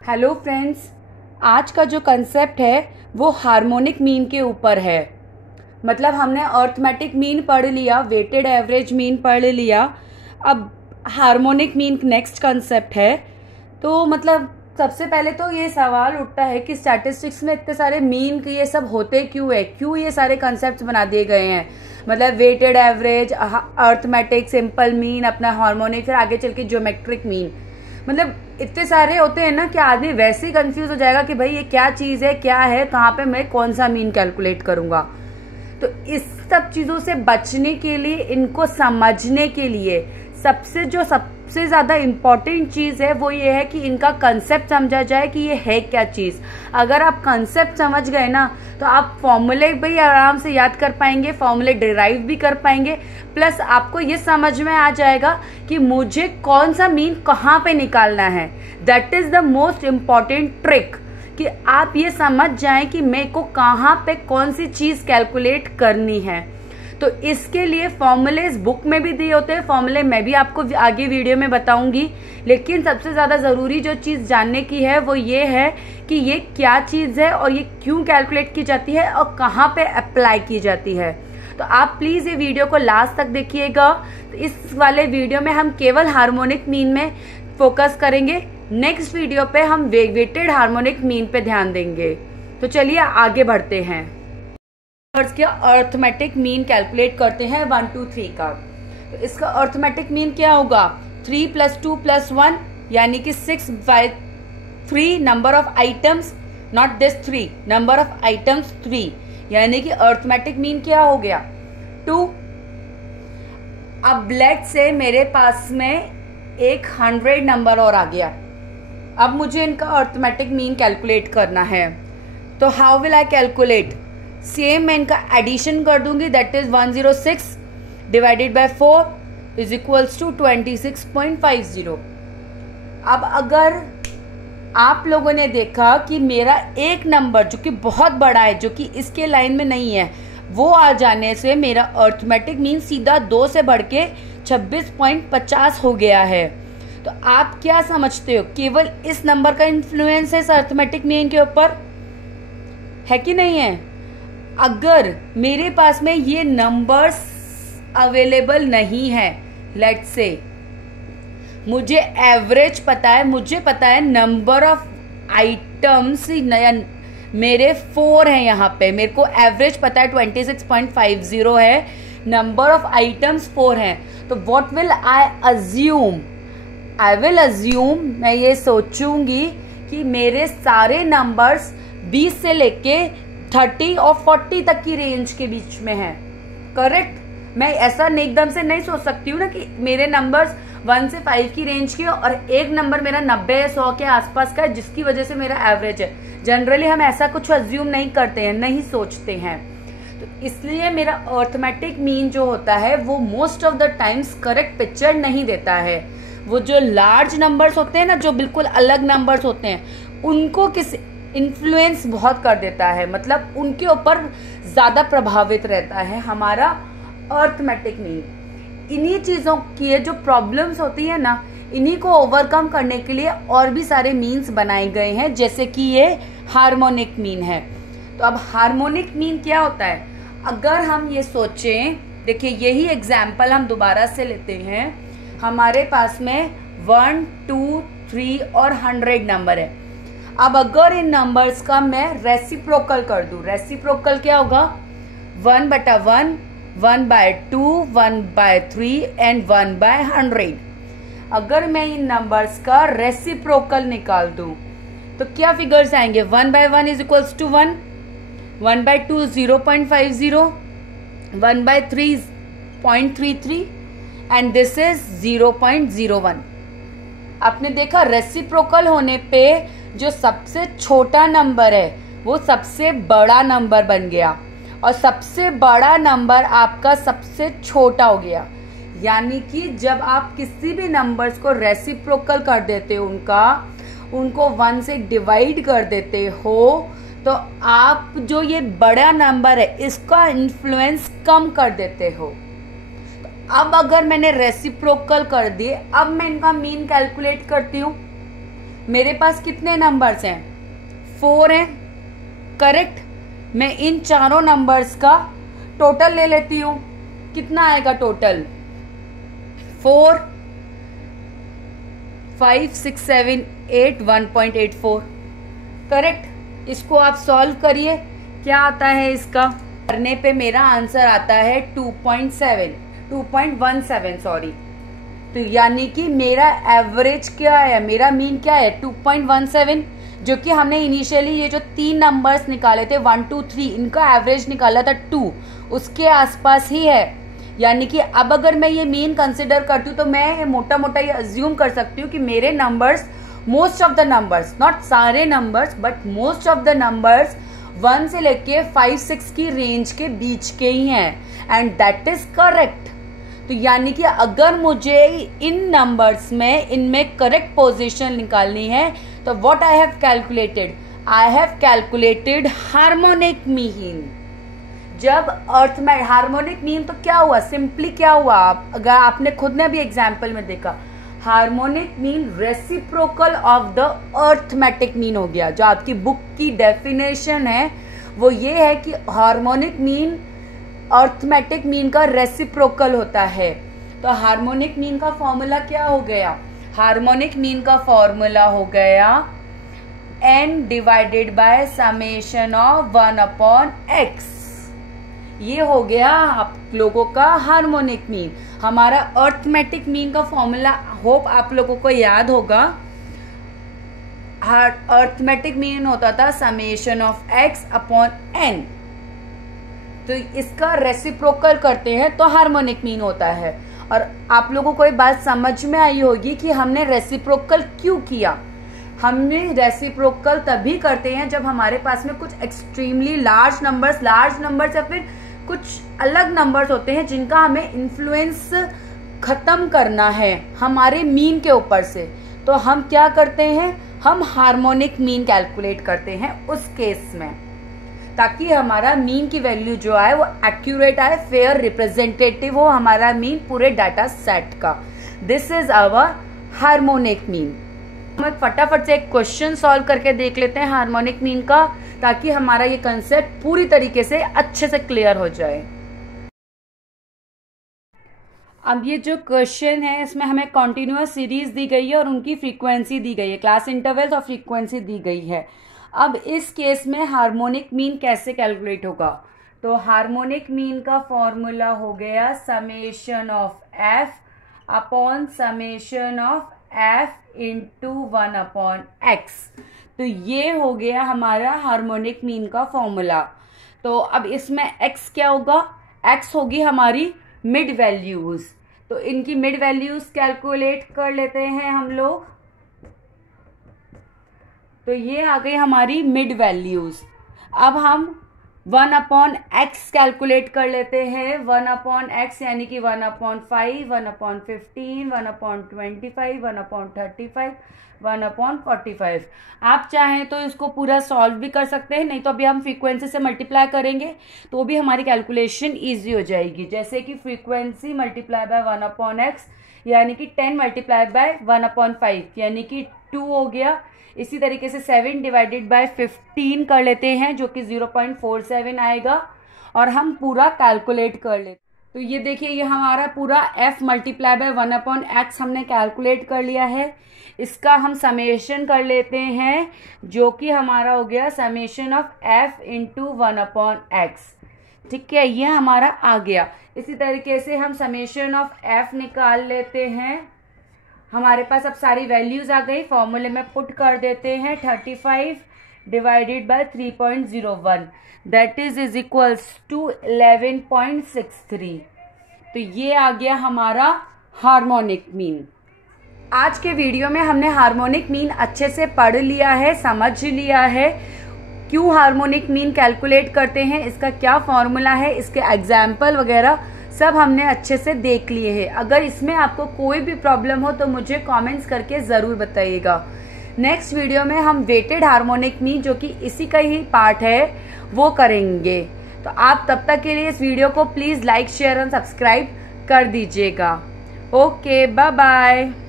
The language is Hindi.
हेलो फ्रेंड्स, आज का जो कंसेप्ट है वो हार्मोनिक मीन के ऊपर है। मतलब हमने अर्थमेटिक मीन पढ़ लिया, वेटेड एवरेज मीन पढ़ लिया, अब हार्मोनिक मीन नेक्स्ट कंसेप्ट है। तो मतलब सबसे पहले तो ये सवाल उठता है कि स्टैटिस्टिक्स में इतने सारे मीन ये सब होते क्यों है, क्यों ये सारे कंसेप्ट बना दिए गए हैं। मतलब weighted average, arithmetic, simple mean, अपना हार्मोनिक, फिर आगे चल के ज्योमेट्रिक मीन। मतलब इतने सारे होते हैं ना कि आदमी वैसे ही कंफ्यूज हो जाएगा कि भाई ये क्या चीज है, क्या है, कहाँ पे मैं कौन सा मीन कैलकुलेट करूंगा। तो इस सब चीजों से बचने के लिए, इनको समझने के लिए सबसे ज्यादा इम्पोर्टेंट चीज है वो ये है कि इनका कंसेप्ट समझा जाए कि ये है क्या चीज। अगर आप कंसेप्ट समझ गए ना तो आप फॉर्मूले भी आराम से याद कर पाएंगे, फॉर्मूले डिराइव भी कर पाएंगे, प्लस आपको ये समझ में आ जाएगा कि मुझे कौन सा मीन कहाँ पे निकालना है। That is the most important trick, कि आप ये समझ जाएं कि मेरे को कहाँ पे कौन सी चीज कैलकुलेट करनी है। तो इसके लिए फॉर्मूले बुक में भी दिए होते हैं, फॉर्मूले मैं भी आपको आगे वीडियो में बताऊंगी। लेकिन सबसे ज्यादा जरूरी जो चीज जानने की है वो ये है कि ये क्या चीज है और ये क्यों कैलकुलेट की जाती है और कहाँ पे अप्लाई की जाती है। तो आप प्लीज ये वीडियो को लास्ट तक देखिएगा। तो इस वाले वीडियो में हम केवल हार्मोनिक मीन में फोकस करेंगे, नेक्स्ट वीडियो पे हम वेटेड हार्मोनिक मीन पे ध्यान देंगे। तो चलिए आगे बढ़ते हैं। क्या अर्थमेटिक मीन कैलकुलेट करते हैं 1 2 3 का। तो इसका अर्थमेटिक मीन क्या होगा, 3 + 2 + 1 यानी कि 6/3 number of items, not this 3, number of items 3, यानी कि अर्थमेटिक मीन क्या हो गया 2। अब लेट्स से मेरे पास में एक 100 नंबर और आ गया। अब मुझे इनका अर्थमेटिक मीन कैलकुलेट करना है। तो how will I calculate, same मैं इनका एडिशन कर दूंगी, that is 106 divided by 4 is equals to 26.50। अब अगर आप लोगों ने देखा कि मेरा एक नंबर जो कि बहुत बड़ा है, जो कि इसके लाइन में नहीं है, वो आ जाने से मेरा अर्थमेटिक मीन सीधा 2 से बढ़ के 26.50 हो गया है। तो आप क्या समझते हो, केवल इस नंबर का इन्फ्लुएंस है इस अर्थमेटिक मीन के ऊपर, है कि नहीं है। अगर मेरे पास में ये नंबर्स अवेलेबल नहीं है, लेट्स से मुझे एवरेज पता है, मुझे पता है नंबर ऑफ आइटम्स मेरे 4 हैं, यहाँ पे मेरे को एवरेज पता है 26.50 है, नंबर ऑफ आइटम्स 4 हैं। तो what will I assume, I will assume, मैं ये सोचूंगी कि मेरे सारे नंबर्स 20 से लेके 30 और 40 तक की रेंज के बीच में है। करेक्ट। मैं ऐसा एकदम से नहीं सोच सकती हूँ ना कि मेरे नंबर्स 1 से 5 की रेंज के और एक नंबर मेरा 90 या 100 के आसपास का है जिसकी वजह से मेरा एवरेज है। जनरली हम ऐसा कुछ अज्यूम नहीं करते हैं, नहीं सोचते हैं। तो इसलिए मेरा अर्थमेटिक मीन जो होता है वो most of the times correct picture नहीं देता है। वो जो लार्ज नंबर्स होते हैं ना, जो बिल्कुल अलग नंबर्स होते हैं, उनको किस इन्फ्लुएंस बहुत कर देता है, मतलब उनके ऊपर ज्यादा प्रभावित रहता है हमारा अर्थमेटिक मीन। इन्हीं चीजों की जो प्रॉब्लम्स होती है ना, इन्हीं को ओवरकम करने के लिए और भी सारे मीन्स बनाए गए हैं, जैसे कि ये हार्मोनिक मीन है। तो अब हार्मोनिक मीन क्या होता है, अगर हम ये सोचें, देखिए यही एग्जाम्पल हम दोबारा से लेते हैं। हमारे पास में 1 2 3 और 100 नंबर है। अब अगर इन नंबर्स का मैं रेसिप्रोकल कर दूं, रेसिप्रोकल क्या होगा, 1/1, 1/2, 1/3 एंड 1/100। अगर मैं इन नंबर्स का रेसिप्रोकल निकाल दूं तो क्या फिगर्स आएंगे, 1/1 is equals to 1, 1/2 0.50, 1/3 0.33 and this is 0.01। आपने देखा रेसिप्रोकल होने पे जो सबसे छोटा नंबर है वो सबसे बड़ा नंबर बन गया और सबसे बड़ा नंबर आपका सबसे छोटा हो गया। यानी कि जब आप किसी भी नंबर्स को रेसिप्रोकल कर देते हो, उनको 1 से डिवाइड कर देते हो, तो आप जो ये बड़ा नंबर है इसका इन्फ्लुएंस कम कर देते हो। अब अगर मैंने रेसिप्रोकल कर दिए, अब मैं इनका मीन कैलकुलेट करती हूँ। मेरे पास कितने नंबर्स हैं? 4 हैं, करेक्ट। मैं इन चारों नंबर्स का टोटल ले लेती हूँ। कितना आएगा टोटल? 4, 5, 6, 7, 8, 1.84, करेक्ट। इसको आप सॉल्व करिए, क्या आता है इसका? करने पे मेरा आंसर आता है 2.17 सॉरी। तो यानी कि मेरा एवरेज क्या है, मेरा मीन क्या है? 2.17, जो कि हमने इनिशियली ये जो 3 नंबर्स निकाले थे 1, 2, 3, इनका एवरेज निकाला था 2, उसके आसपास ही है। यानी कि अब अगर मैं ये मीन कंसिडर करती हूँ तो मैं मोटा मोटा ये अज्यूम कर सकती हूँ कि मेरे numbers, most of the numbers, not सारे numbers but most of the numbers 1 से लेके 5, 6 की रेंज के बीच के ही हैं, एंड दैट इज करेक्ट। तो यानी कि अगर मुझे इन नंबर्स में इनमें करेक्ट पोजीशन निकालनी है तो what I have calculated? I have calculated harmonic mean. जब अर्थ में हार्मोनिक मीन, तो क्या हुआ? सिंपली क्या हुआ? अगर आपने खुद ने भी एग्जाम्पल में देखा, harmonic mean reciprocal of the arithmetic mean हो गया। जो आपकी बुक की डेफिनेशन है वो ये है कि हार्मोनिक मीन अर्थमेटिक मीन का रेसिप्रोकल होता है। तो हार्मोनिक मीन का फॉर्मूला क्या हो गया? हार्मोनिक मीन का फॉर्मूला हो गया n divided by summation of 1/x। ये हो गया आप लोगों का हार्मोनिक मीन। हमारा अर्थमेटिक मीन का फॉर्मूला होप आप लोगों को याद होगा। अर्थमेटिक मीन होता था summation of x upon n। तो इसका रेसिप्रोकल करते हैं तो हार्मोनिक मीन होता है। और आप लोगों को ये बात समझ में आई होगी कि हमने रेसिप्रोकल क्यों किया। हमने रेसिप्रोकल तभी करते हैं जब हमारे पास में कुछ एक्सट्रीमली लार्ज नंबर्स या फिर कुछ अलग नंबर्स होते हैं जिनका हमें इन्फ्लुएंस खत्म करना है हमारे मीन के ऊपर से। तो हम क्या करते हैं? हम हार्मोनिक मीन कैलकुलेट करते हैं उस केस में, ताकि हमारा मीन की वैल्यू जो आए वो एक्यूरेट आए, फेयर रिप्रेजेंटेटिव हो हमारा मीन पूरे डाटा सेट का। This is our harmonic mean. हम फटाफट से एक क्वेश्चन सॉल्व करके देख लेते हैं हार्मोनिक मीन का, ताकि हमारा ये कंसेप्ट पूरी तरीके से अच्छे से क्लियर हो जाए। अब ये जो क्वेश्चन है इसमें हमें कॉन्टिन्यूअस सीरीज दी गई है और उनकी फ्रीक्वेंसी दी गई है, क्लास इंटरवल्स और फ्रीक्वेंसी दी गई है। अब इस केस में हार्मोनिक मीन कैसे कैलकुलेट होगा? तो हार्मोनिक मीन का फॉर्मूला हो गया summation of f upon summation of f into 1/x। तो ये हो गया हमारा हार्मोनिक मीन का फॉर्मूला। तो अब इसमें x क्या होगा? x होगी हमारी मिड वैल्यूज। तो इनकी मिड वैल्यूज कैलकुलेट कर लेते हैं हम लोग। तो ये आ गई हमारी मिड वैल्यूज। अब हम 1/x कैलकुलेट कर लेते हैं। 1/x यानी कि 1/5, 1/15, 1/25, 1/35, 1/45। आप चाहें तो इसको पूरा सॉल्व भी कर सकते हैं, नहीं तो अभी हम फ्रीक्वेंसी से मल्टीप्लाई करेंगे तो भी हमारी कैलकुलेशन इजी हो जाएगी। जैसे कि फ्रीक्वेंसी मल्टीप्लाई बाय 1/x यानी कि 10 मल्टीप्लाई बाय 1/5 यानी कि 2 हो गया। इसी तरीके से 7 डिवाइडेड बाय 15 कर लेते हैं जो कि 0.47 आएगा और हम पूरा कैलकुलेट कर लेते। तो ये देखिए ये हमारा पूरा f मल्टीप्लाई बाय 1/x हमने कैलकुलेट कर लिया है। इसका हम समेशन कर लेते हैं जो कि हमारा हो गया summation of f into 1/x। ठीक है, ये हमारा आ गया। इसी तरीके से हम समेशन ऑफ f निकाल लेते हैं। हमारे पास अब सारी वैल्यूज आ गई, फॉर्मूले में पुट कर देते हैं। 35 divided by 3.01 that is equals to 11.63। तो ये आ गया हमारा हार्मोनिक मीन। आज के वीडियो में हमने हार्मोनिक मीन अच्छे से पढ़ लिया है, समझ लिया है क्यों हार्मोनिक मीन कैलकुलेट करते हैं, इसका क्या फॉर्मूला है, इसके एग्जाम्पल वगैरह सब हमने अच्छे से देख लिए हैं। अगर इसमें आपको कोई भी प्रॉब्लम हो तो मुझे कमेंट्स करके ज़रूर बताइएगा। नेक्स्ट वीडियो में हम वेटेड हार्मोनिक मीन जो कि इसी का ही पार्ट है वो करेंगे। तो आप तब तक के लिए इस वीडियो को प्लीज़ लाइक शेयर और सब्सक्राइब कर दीजिएगा। Okay, bye bye.